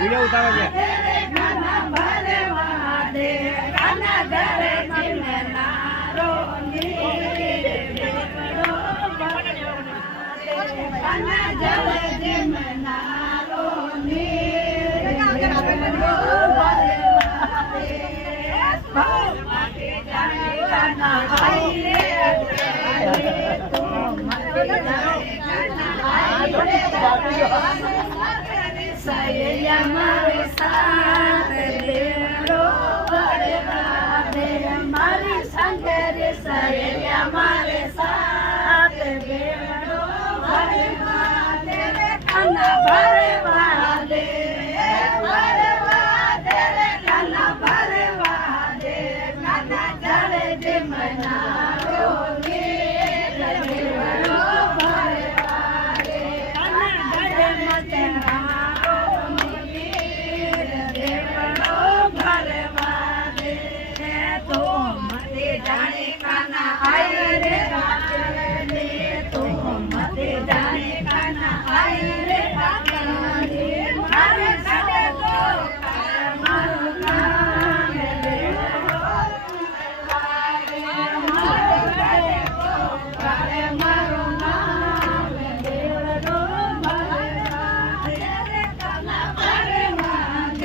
video उतारो છે Saya mari saat dero berde mari sangere saya mari saat dero berde kana berde kana berde kana jale de manaro ni dero berde kana jale matena जाने काना आई रे बाकरे तो मते जाने काना आई रे बाकरे मारे सदे को मारो नाम ले मारो नाम ले रो मारे काना मारे मारे